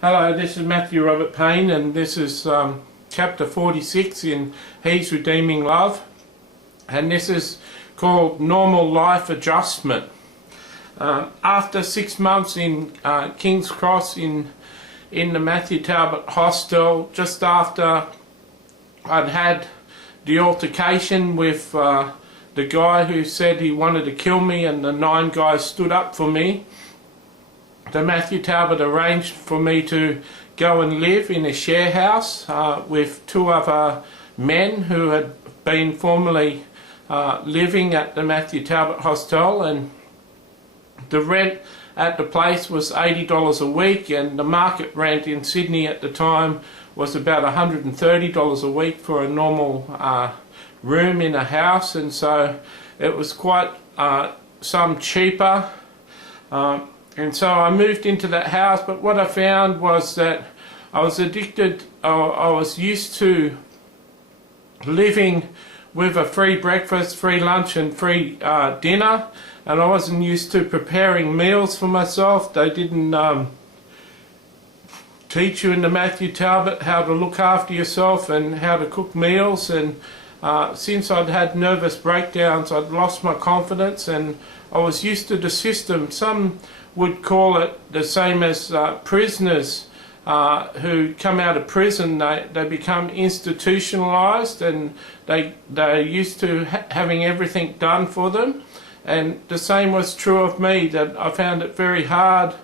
Hello, this is Matthew Robert Payne, and this is chapter 46 in He's Redeeming Love, and this is called Normal Life Adjustment. After 6 months in King's Cross in the Matthew Talbot hostel, just after I'd had the altercation with the guy who said he wanted to kill me, and the 9 guys stood up for me, the Matthew Talbot arranged for me to go and live in a share house with 2 other men who had been formerly living at the Matthew Talbot hostel, and the rent at the place was $80 a week, and the market rent in Sydney at the time was about $130 a week for a normal room in a house, and so it was quite some cheaper. And so I moved into that house, but what I found was that I was addicted. I was used to living with a free breakfast, free lunch and free dinner, and I wasn't used to preparing meals for myself. They didn't teach you in the Matthew Talbot how to look after yourself and how to cook meals, and since I'd had nervous breakdowns, I'd lost my confidence, and I was used to the system. Some would call it the same as prisoners who come out of prison. They become institutionalized, and they're used to having everything done for them. And the same was true of me, that I found it very hard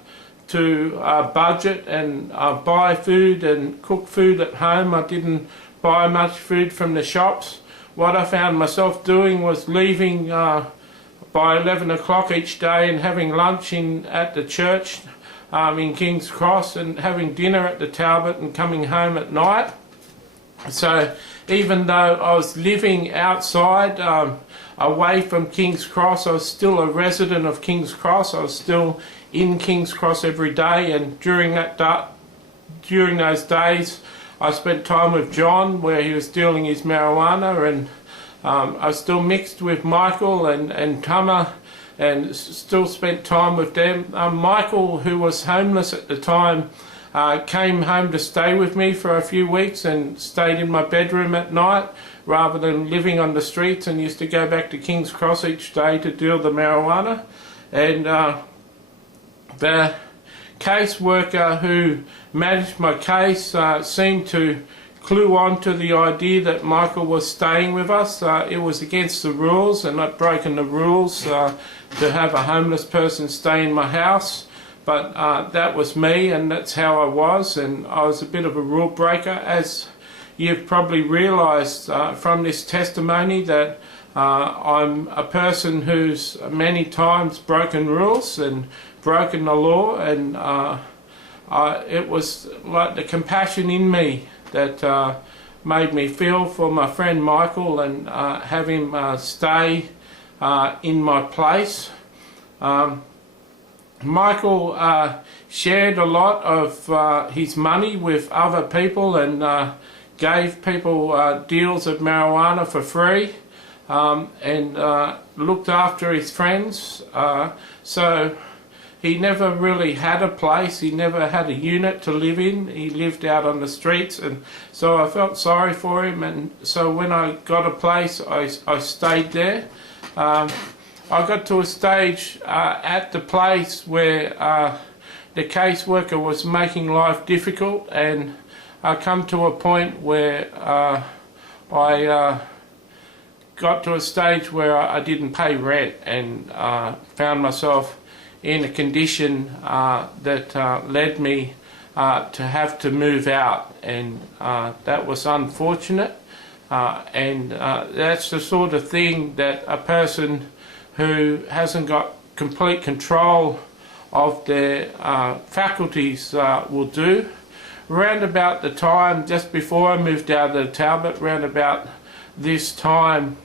to budget and buy food and cook food at home. I didn't buy much food from the shops. What I found myself doing was leaving by 11 o'clock each day and having lunch at the church in King's Cross, and having dinner at the Talbot and coming home at night. So even though I was living outside, away from King's Cross, I was still a resident of King's Cross. I was still in King's Cross every day, and during those days I spent time with John, where he was dealing his marijuana, and I still mixed with Michael and Tama, and still spent time with them. Michael, who was homeless at the time, came home to stay with me for a few weeks and stayed in my bedroom at night rather than living on the streets, and used to go back to King's Cross each day to deal the marijuana. And the caseworker who managed my case seemed to clue on to the idea that Michael was staying with us. It was against the rules, and I'd broken the rules to have a homeless person stay in my house, but that was me, and that's how I was, and I was a bit of a rule breaker. As you've probably realised from this testimony, that I'm a person who's many times broken rules and broken the law, and it was like the compassion in me that made me feel for my friend Michael and have him stay in my place. Michael shared a lot of his money with other people, and gave people deals of marijuana for free, and looked after his friends. So he never really had a place. He never had a unit to live in. He lived out on the streets, and so I felt sorry for him, and so when I got a place, I stayed there. I got to a stage at the place where the caseworker was making life difficult, and I come to a point where I got to a stage where I didn't pay rent, and found myself in a condition that led me to have to move out, and that was unfortunate, and that's the sort of thing that a person who hasn't got complete control of their faculties will do. Around about the time, just before I moved out of the Talbot, around about this time,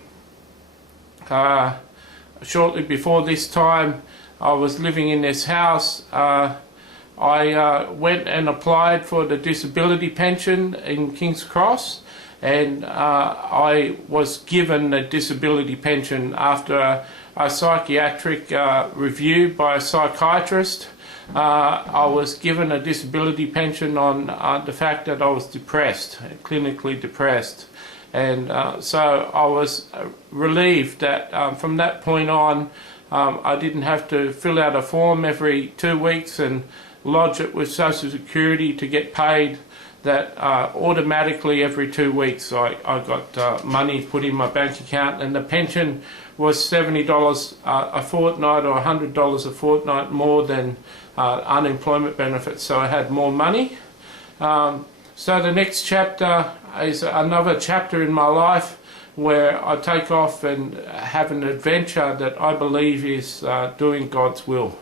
shortly before this time, I was living in this house. I went and applied for the disability pension in King's Cross, and I was given a disability pension after a psychiatric review by a psychiatrist. I was given a disability pension on the fact that I was depressed, clinically depressed. And so I was relieved that from that point on I didn't have to fill out a form every 2 weeks and lodge it with Social Security to get paid, that automatically every 2 weeks I got money put in my bank account, and the pension was $70 a fortnight or $100 a fortnight more than unemployment benefits, so I had more money. So the next chapter is another chapter in my life where I take off and have an adventure that I believe is doing God's will.